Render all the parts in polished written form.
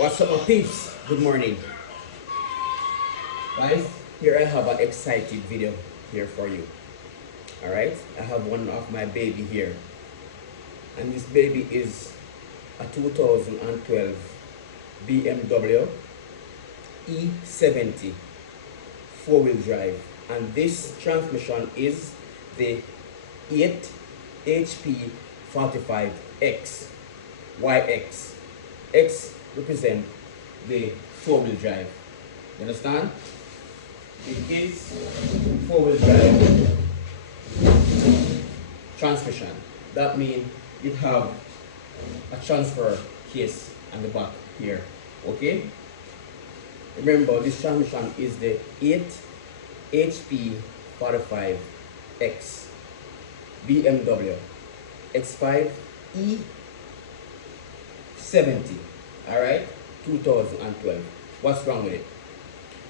What's up, my peeps? Good morning, guys. Here I have an exciting video here for you. All right, I have one of my baby here, and this baby is a 2012 BMW E70 four-wheel drive, and this transmission is the 8hp45X. YX. X represent the four-wheel drive. You understand? It is four-wheel drive transmission. That means it have a transfer case on the back here. Okay? Remember, this transmission is the 8hp45X BMW X5 E70. Alright? 2012. What's wrong with it?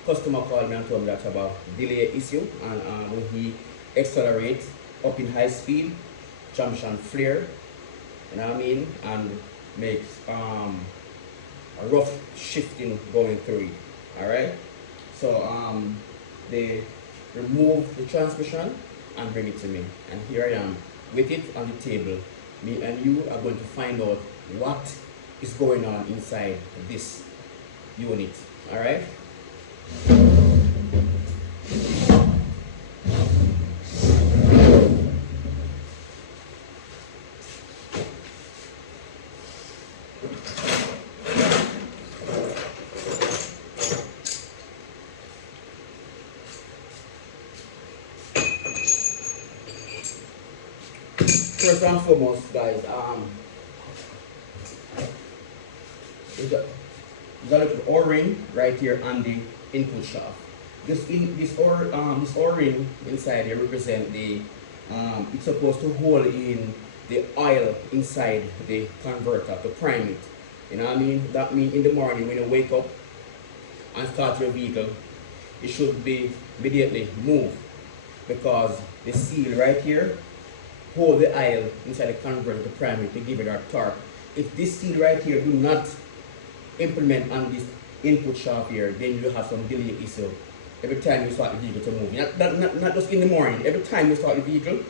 Customer called me and told me that about delay issue, and when he accelerates up in high speed, transmission flare, you know what I mean, and makes a rough shifting going through it. Alright? So they remove the transmission and bring it to me, and here I am with it on the table. Me and you are going to find out what is going on inside this unit. Alright? First and foremost, guys, there's a little O-ring right here on the input shaft. This O-ring inside here represent the it's supposed to hold in the oil inside the converter to prime it. You know what I mean? That means in the morning when you wake up and start your vehicle, it should be immediately moved, because the seal right here hold the oil inside the converter to prime it to give it a torque. If this seal right here do not implement on this input shaft here, then you have some delay issue every time you start the vehicle to move. Not just in the morning. Every time you start the vehicle,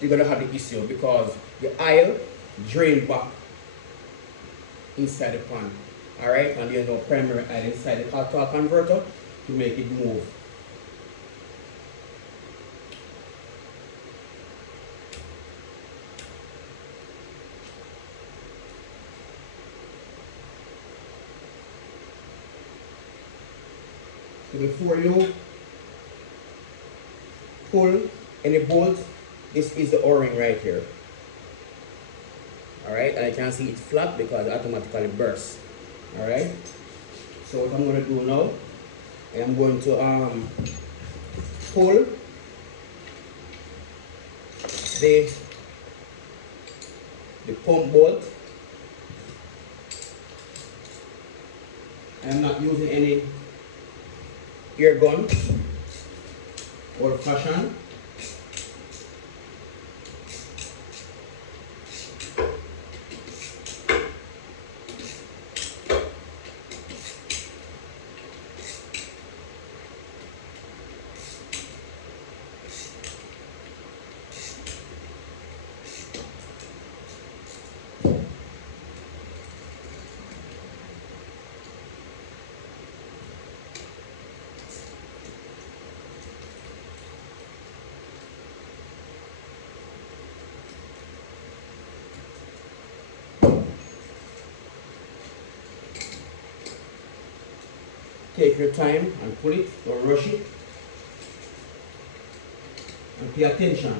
you're gonna have the issue because the oil drain back inside the pan. Alright, and there's no primary oil inside the torque converter to make it move. So before you pull any bolt, this is the O-ring right here. Alright, and I can see it's flat because it automatically bursts. Alright, so what I'm going to do now, I'm going to pull the pump bolt. I'm not using any air gun or fashion. Take your time and pull it, don't rush it, and pay attention.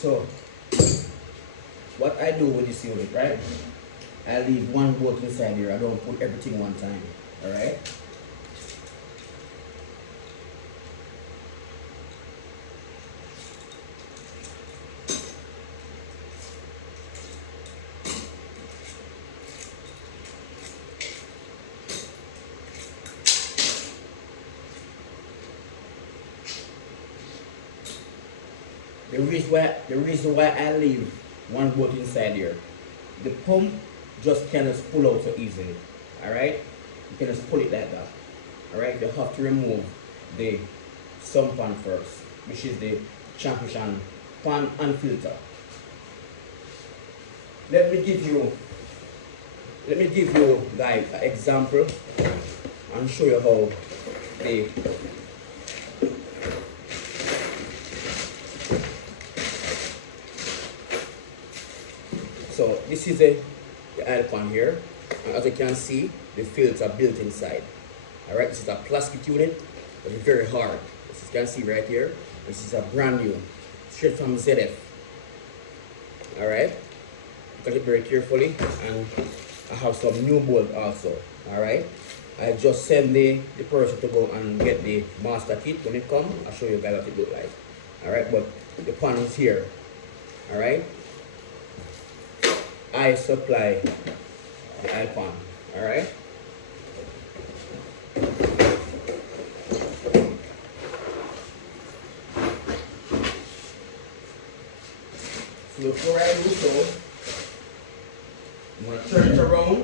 So what I do with this unit, right? I leave one bolt inside here. I don't put everything one time. Alright? The reason why I leave one bolt inside here, the pump just cannot pull out so easily. Alright? You can just pull it like that. Alright? You have to remove the sump pan first, which is the champion pan and filter. Let me give you guys an example and show you how the so this is the oil pan here, and as you can see, the filter built inside. Alright, this is a plastic unit, but it's very hard. As you can see right here, this is a brand new, straight from ZF. Alright, look at it very carefully, and I have some new bolt also. Alright, I just send the person to go and get the master kit. When it comes, I'll show you guys what it look like. Alright, but the pan is here. Alright, I supply the oil pan. Alright, so before I do so, I'm going to turn it around.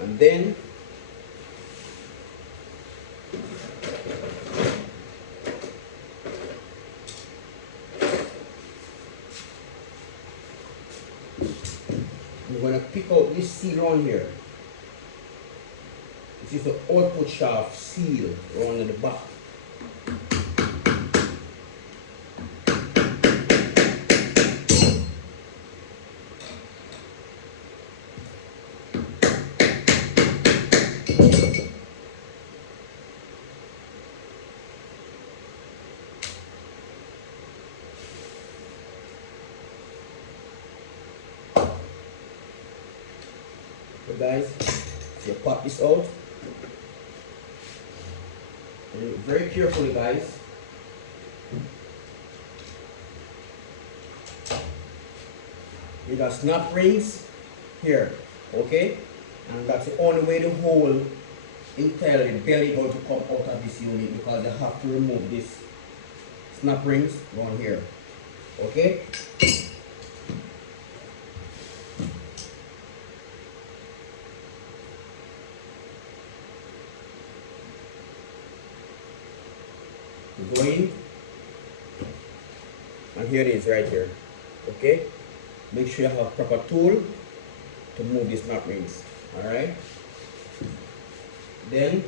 And then I'm going to pick out this seal on here. This is the output shaft seal around the back. So guys, so you pop this out. And very carefully, guys. You got snap rings here, okay? And that's the only way the whole entirely belly going to come out of this unit, because they have to remove this snap rings around here, okay? Go in, and here it is right here, okay? Make sure you have proper tool to move these snap rings. Alright, then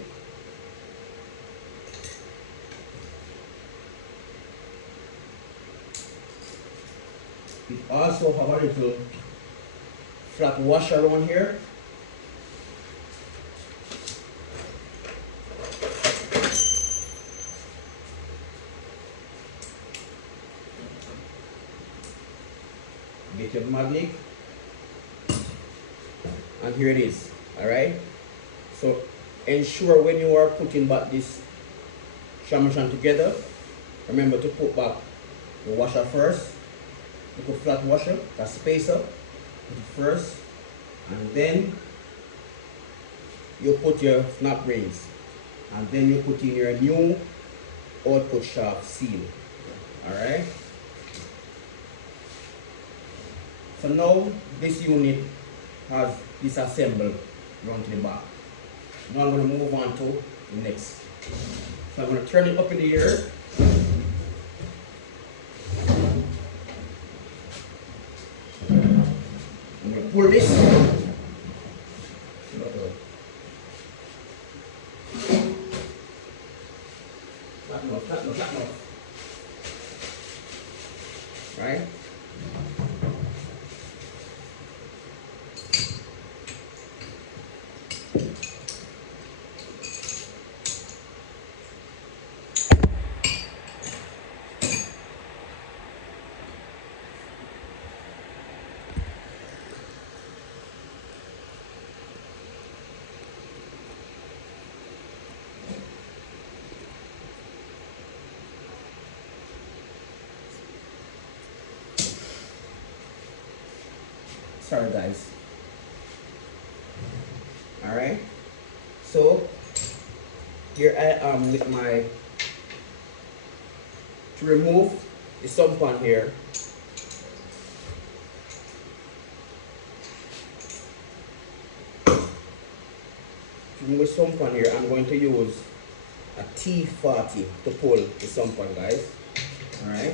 it also have a little flat washer around here. Get your magnet, and here it is. Alright, so ensure when you are putting back this transmission together, remember to put back the washer first. You put flat washer, that spacer, put it first, and then you put your snap rings, and then you put in your new output shaft seal. Alright, so now this unit has disassembled around to the back. Now I'm going to move on to the next. So I'm going to turn it up in the air. I'm going to pull this. Flat enough. Right? Sorry guys. Alright, so here I am with my, to remove the sampan here, I'm going to use a T40 to pull the sampan, guys. Alright.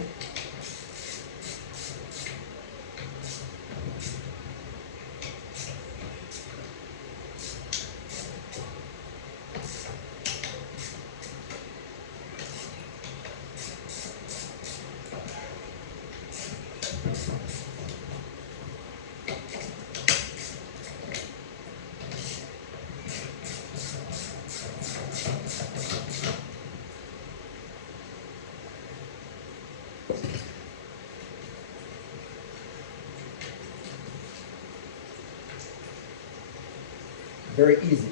Very easy.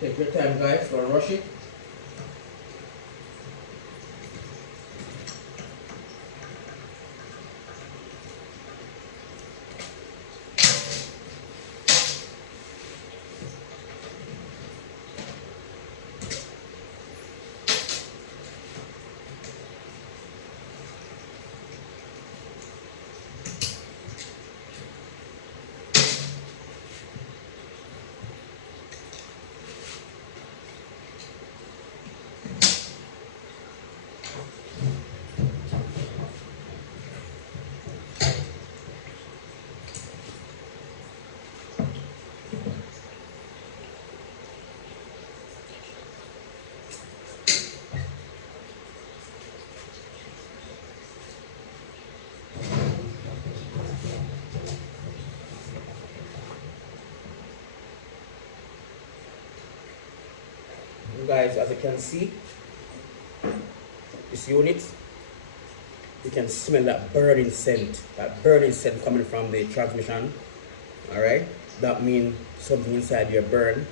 Take your time, guys, don't rush it. Guys, as you can see, this unit, you can smell that burning scent coming from the transmission. All right, that means something inside your burn,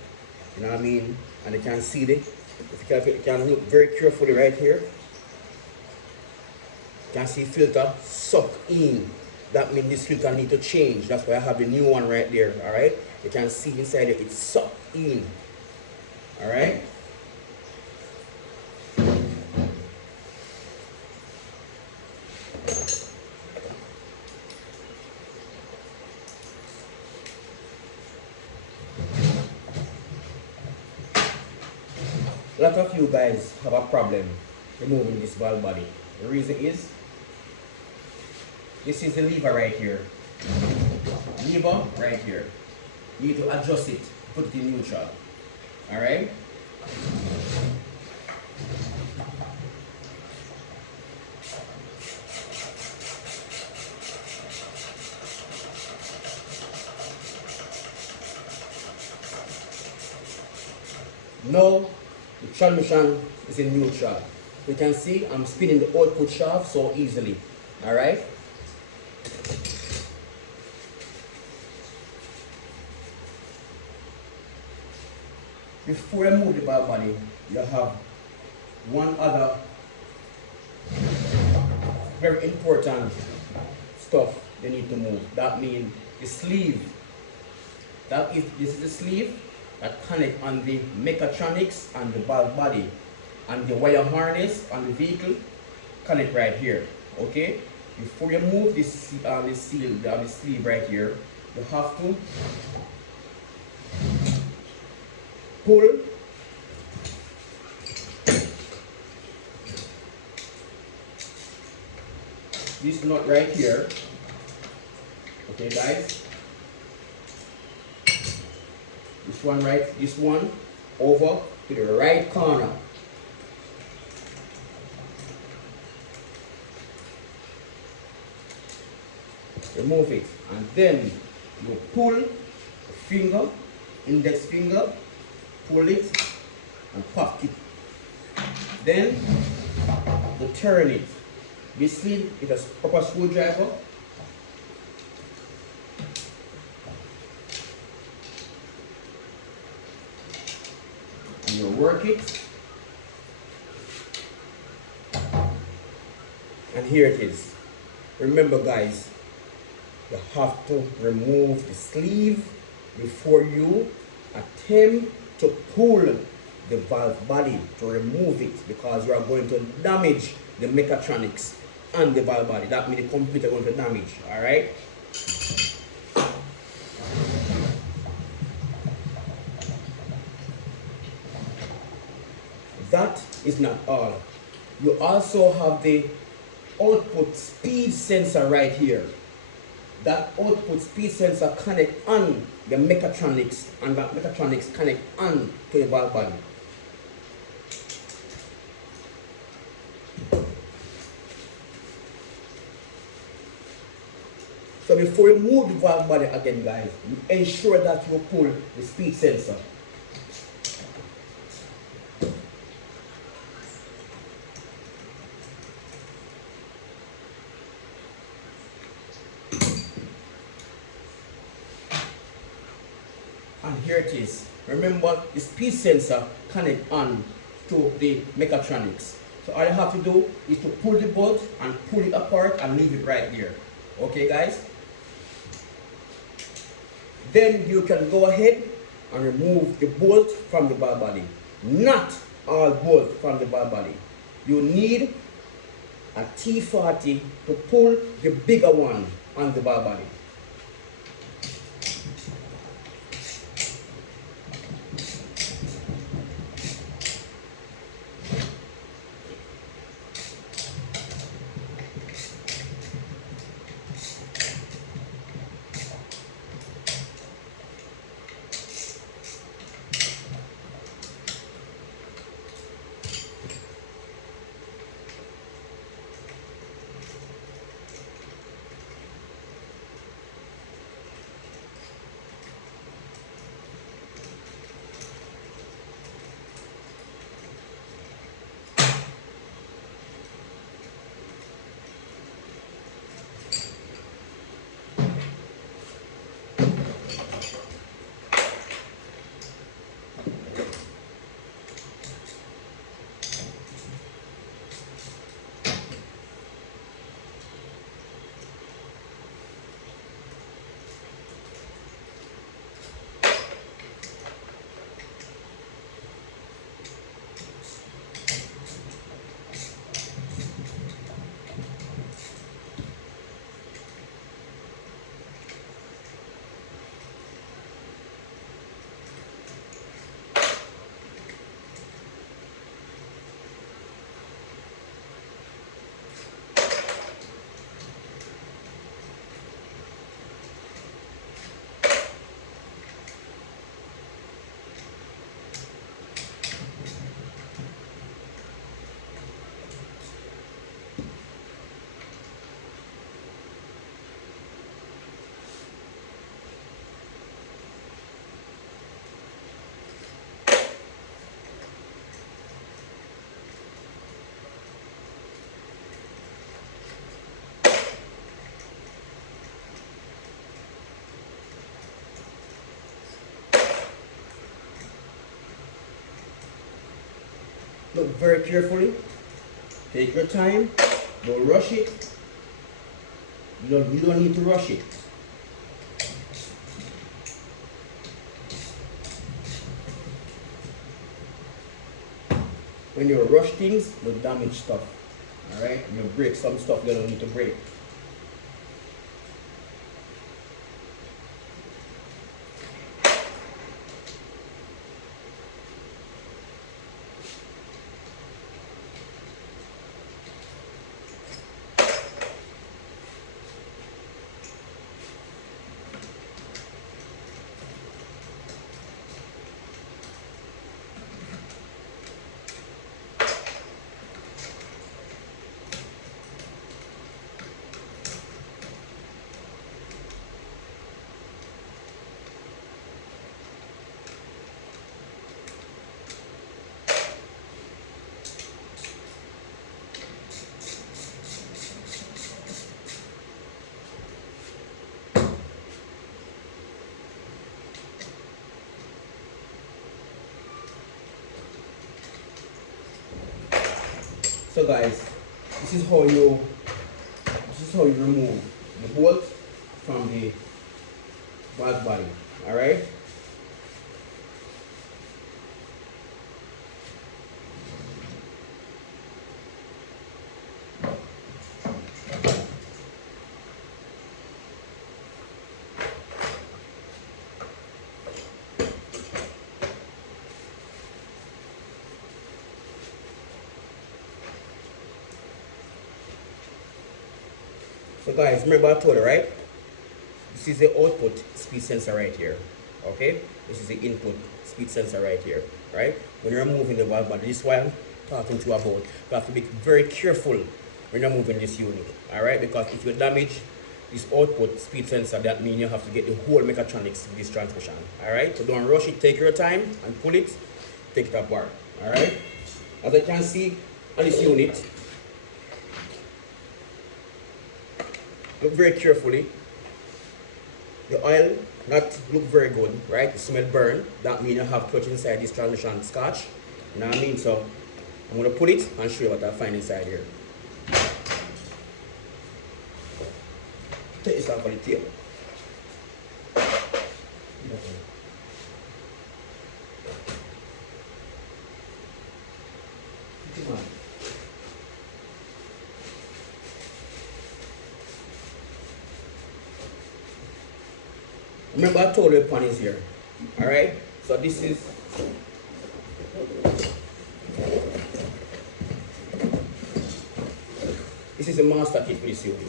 you know what I mean? And you can see it. If you can look very carefully right here, you can see filter suck in. That means this filter need to change. That's why I have the new one right there. All right, you can see inside it, it's sucked in. All right. A lot of you guys have a problem removing this valve body. The reason is, this is the lever right here. Lever right here. You need to adjust it, put it in neutral. Alright? Now, the transmission is in neutral. You can see I'm spinning the output shaft so easily. Alright? Before I move the valve body, you have one other very important stuff you need to move. That means the sleeve. This is the sleeve that connects on the mechatronics and the valve body. and the wire harness on the vehicle, connect right here. Okay, before you move this the sleeve right here, you have to pull this nut right here. Okay, guys, this one over to the right corner. Remove it, and then you pull the finger, index finger, pull it and pop it. Then you turn it. This sleeve is a proper screwdriver. And you work it. And here it is. Remember, guys, you have to remove the sleeve before you attempt to pull the valve body to remove it, because you are going to damage the mechatronics and the valve body. That means the computer is going to damage. All right. That is not all. You also have the output speed sensor right here. That output speed sensor connect on the mechatronics, and that mechatronics connect on to the valve body. So before you move the valve body again, guys, you ensure that you pull the speed sensor. And here it is. Remember, the speed sensor connect on to the mechatronics. So all you have to do is to pull the bolt and pull it apart and leave it right here. Okay, guys? Then you can go ahead and remove the bolt from the valve body. Not all bolt from the valve body. You need a T40 to pull the bigger one on the valve body. Look very carefully. Take your time. Don't rush it. You don't need to rush it. when you rush things, you damage stuff. Alright? You break some stuff you don't need to break. So guys, this is how you remove the bolt from the valve body. Alright? So guys, remember I told you, right? This is the output speed sensor right here. Okay? This is the input speed sensor right here. Right? When you're moving the valve body, this is why I'm talking to you about. You have to be very careful when you're moving this unit. Alright? Because if you damage this output speed sensor, that means you have to get the whole mechatronics of this transmission. Alright? So don't rush it, take your time and pull it, take it apart. Alright? As I can see on this unit, look very carefully. The oil not look very good, right? The smell burn. That means you have clutch inside this transmission scotch. You know what I mean? So I'm gonna put it and show you what I find inside here. Take this off of the tape. Come on. Remember I told you the pan is here. Alright? So this is a master kit for this unit.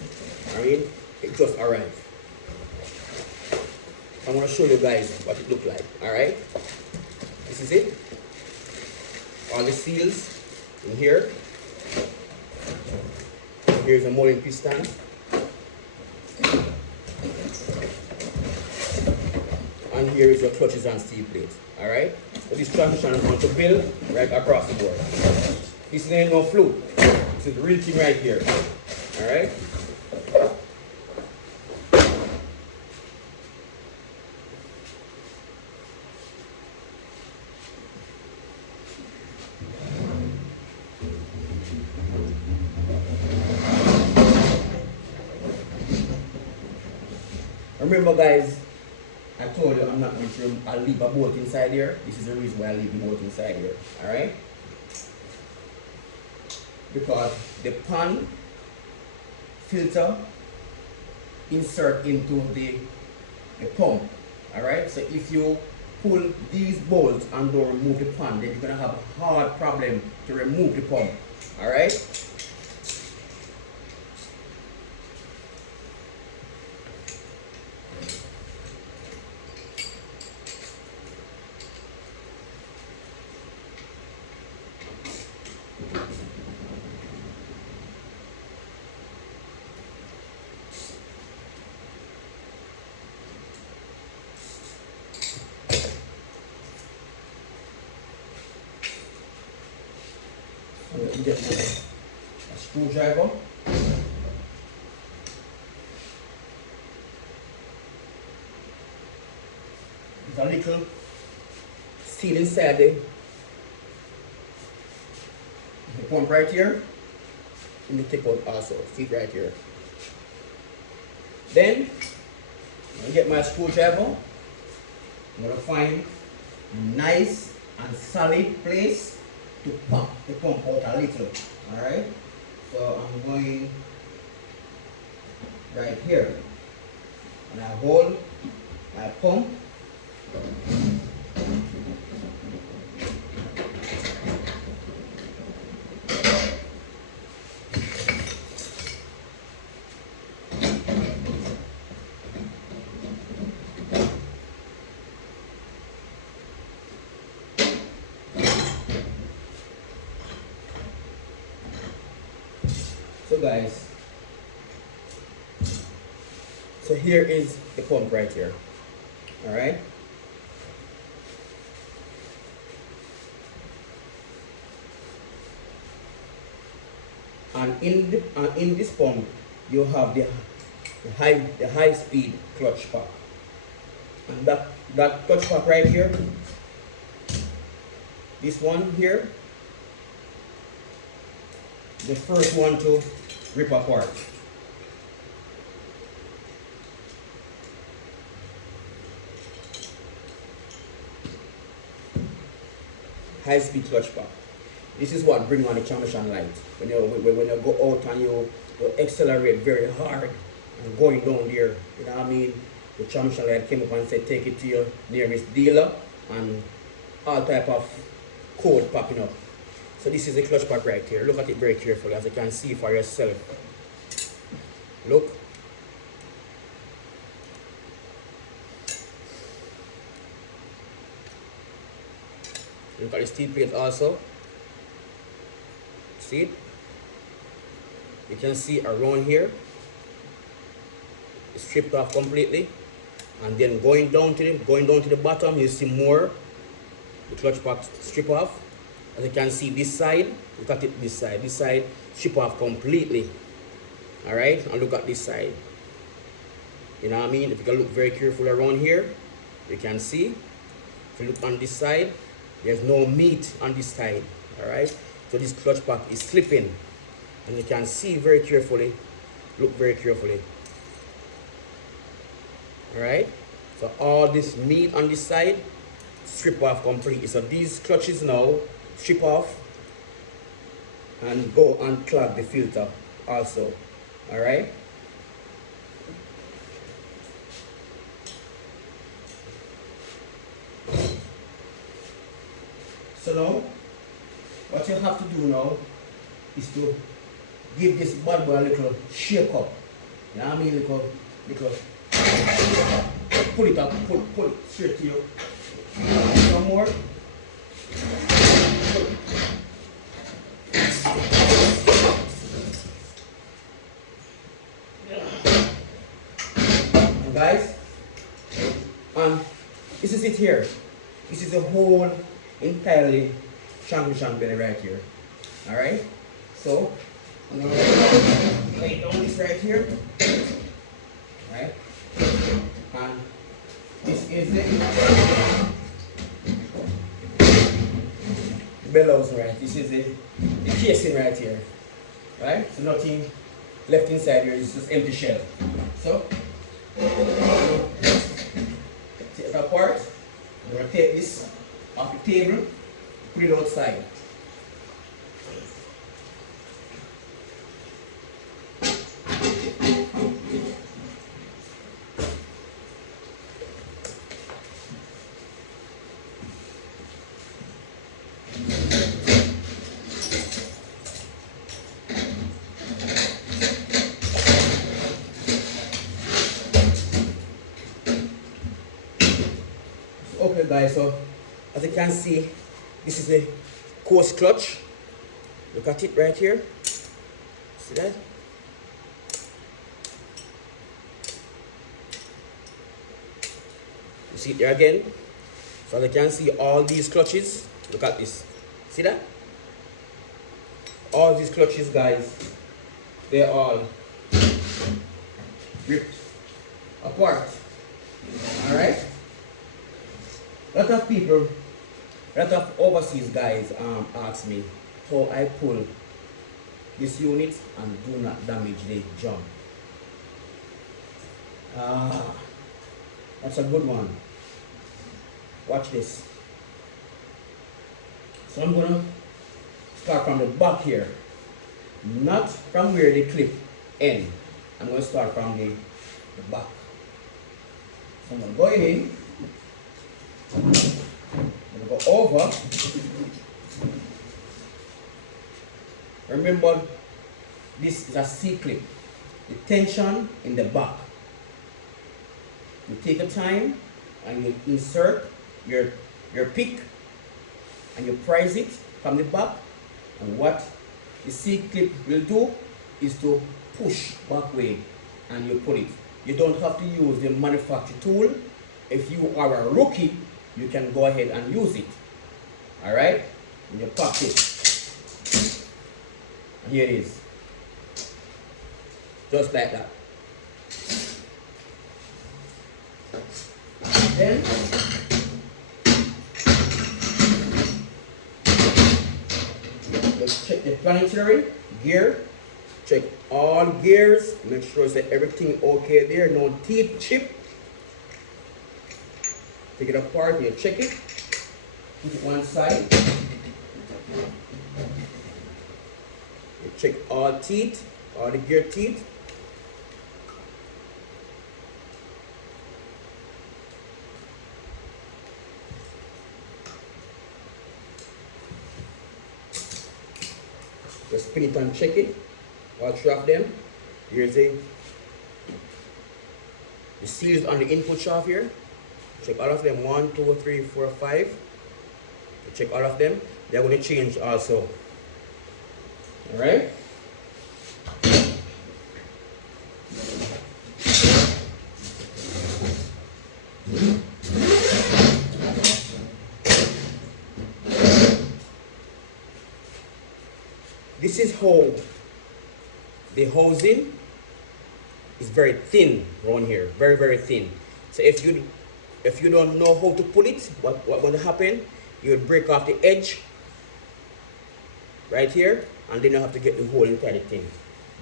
Alright? It just arrived. I'm gonna show you guys what it looks like. Alright? This is it. All the seals in here. Here's a molding piston. And here is your clutches and steel plates. Alright? So this transmission is going to build right across the board. This ain't no fluke. This is the real thing right here. Alright? Remember guys, I told you I'm not going to I'll leave a bolt inside here. This is the reason why I leave the bolt inside here. Alright? Because the pan filter insert into the pump. Alright? So if you pull these bolts and don't remove the pan, then you're gonna have a hard problem to remove the pump. Alright? So let me get a screwdriver. There's a little seal inside the pump right here. Let me take out also, see it right here. Then I get my screwdriver. I'm gonna find a nice and solid place to pump the pump out a little. Alright? So I'm going right here. And I hold, I pump. So guys, so here is the pump right here. Alright? And in this pump, you have the high speed clutch pack. And that clutch pack right here, this one here, the first one to rip apart. High speed clutch pack. This is what brings on the transmission light. When you go out and you accelerate very hard and going down there, you know what I mean? The transmission light came up and said take it to your nearest dealer, and all type of code popping up. So this is the clutch pack right here. Look at it very carefully as you can see for yourself. Look. Look at the steel plate also. See it? You can see around here. It's stripped off completely. And then going down to the bottom, you see more. The clutch pack strip off. As you can see this side, look at it this side strip off completely. Alright, and look at this side. You know what I mean? If you can look very careful around here, you can see. If you look on this side, there's no meat on this side. Alright, so this clutch pack is slipping. And you can see very carefully, look very carefully. Alright, so all this meat on this side strip off completely. So these clutches now strip off and go and clog the filter also. Alright, so now what you have to do now is to give this bad boy a little shake up. You know what I mean? Little pull it up, pull it straight to you. Some more. And guys, this is it here. This is the whole entirely transmission belly right here. Alright? So I'm gonna lay down this right here. Right? And this is the bellows, right? This is the casing right here. Right? So nothing left inside here, it's just empty shell. So take it apart. I'm gonna take this off the table, put it outside. Okay guys, so as you can see, this is the coarse clutch. Look at it right here. See that? You see it there again? So as you can see, all these clutches, look at this. See that? All these clutches, guys, they're all ripped apart. Alright? A lot of people, a lot of overseas guys ask me how I pull this unit and do not damage the jump. That's a good one. Watch this. So I'm gonna start from the back here, not from where the clip end. I'm going to start from the back. So I'm going to go in, I'm going to go over. Remember, this is a C-clip. The tension in the back. You take a time and you insert your pick and you price it from the back, and what the C-clip will do is to push back way and you pull it. You don't have to use the manufacturer tool. If you are a rookie, you can go ahead and use it. Alright? And you pop it. And here it is. Just like that. Then let's check the planetary gear. Check all gears. Make sure that everything okay there. No teeth chip. Take it apart. You check it. Put it one side. You check all teeth, all the gear teeth. Just spin it and check it. All three of them. Here's the seals on the input shaft here. Check all of them. 1, 2, 3, 4, 5. Check all of them. They're going to change also. Alright? This is how the housing is very thin around here, very thin. So if you don't know how to pull it, what going to happen? You will break off the edge right here, and then you have to get the hole inside the thing.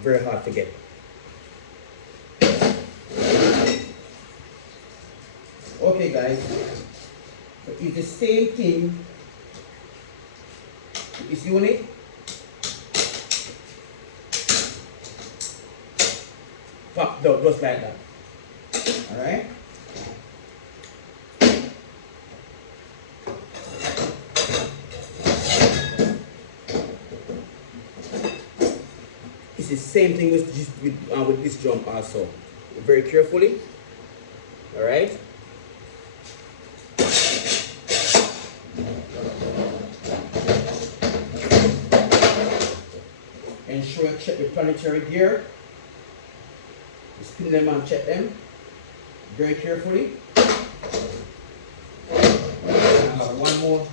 Very hard to get. Okay, guys. So it's the same thing. This unit. Pop down just like that. Alright? It's the same thing with this jump also. Very carefully. Alright? Ensure you check the planetary gear. Spin them and check them very carefully. I have one more.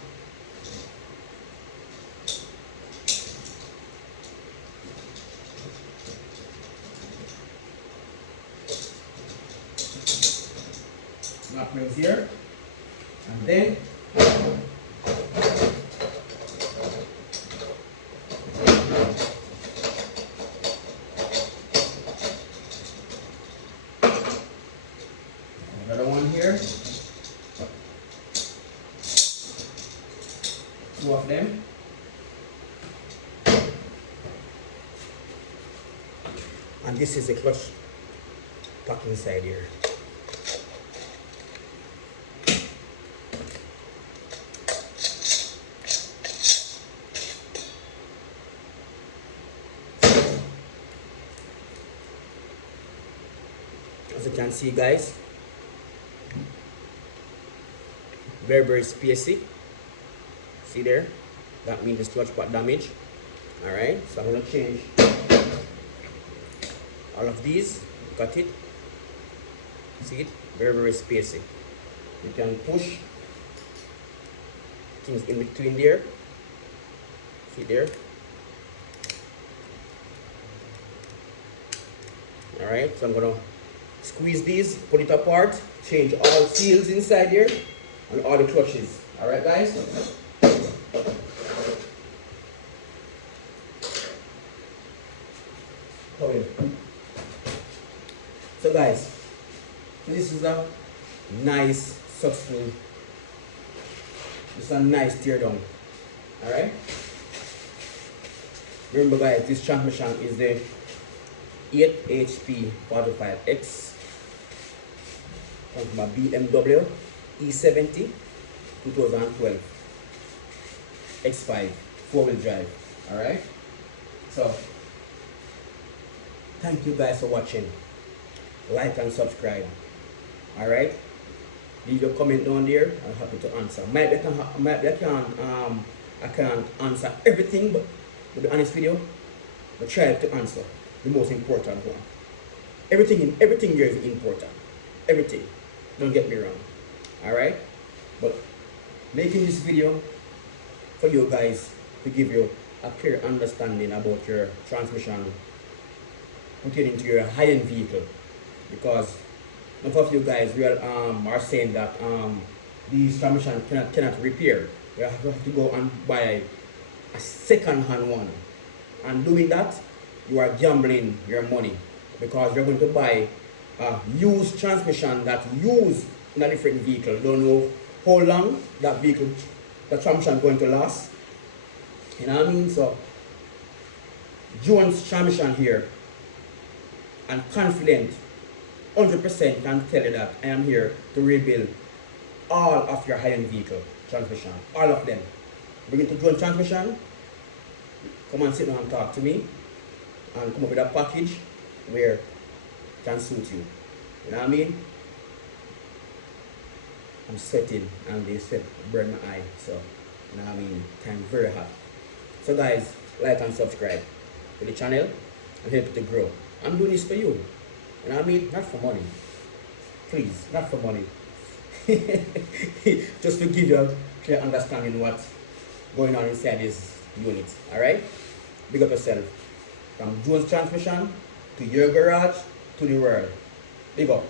Snap rings here, and then another one here. Two of them. And this is the clutch pack inside here. As you can see, guys, very spacey. See there? That means the clutch pad damage. Alright, so I'm going to change all of these. Got it? See it? Very spacey. You can push things in between there. See there? Alright, so I'm going to squeeze these, pull it apart, change all seals inside here and all the clutches. Alright, guys? So guys, this is a nice, successful, this is a nice tear down. Alright? Remember guys, this transmission is the 8hp45X from a BMW E70 2012 X5 4-wheel drive. Alright, so thank you guys for watching. Like and subscribe. Alright, leave your comment down there. I'm happy to answer. I can't answer everything, but to be honest with you, I try to answer the most important one. Everything here is important. Everything. Don't get me wrong. Alright? But making this video for you guys to give you a clear understanding about your transmission pertaining to your high-end vehicle. Because enough of you guys are saying that these transmission cannot repair. You have to go and buy a second-hand one. And doing that, you are gambling your money, because you're going to buy a used transmission that used in a different vehicle. Don't know how long that vehicle, the transmission is going to last. You know what I mean? So, Jones transmission here, and confident, 100% can tell you that I am here to rebuild all of your high-end vehicle transmission, all of them. Bring it to Jones transmission, come and sit down and talk to me, and come up with a package where it can suit you. You know what I mean? I'm sweating and they sweat burn my eye, so you know what I mean? I'm very hot. So guys, like and subscribe to the channel and help it to grow. I'm doing this for you. You know what I mean? Not for money. Please, not for money. Just to give you a clear understanding what's going on inside this unit. Alright? Big up yourself. From Jones transmission to your garage to the world. Big up.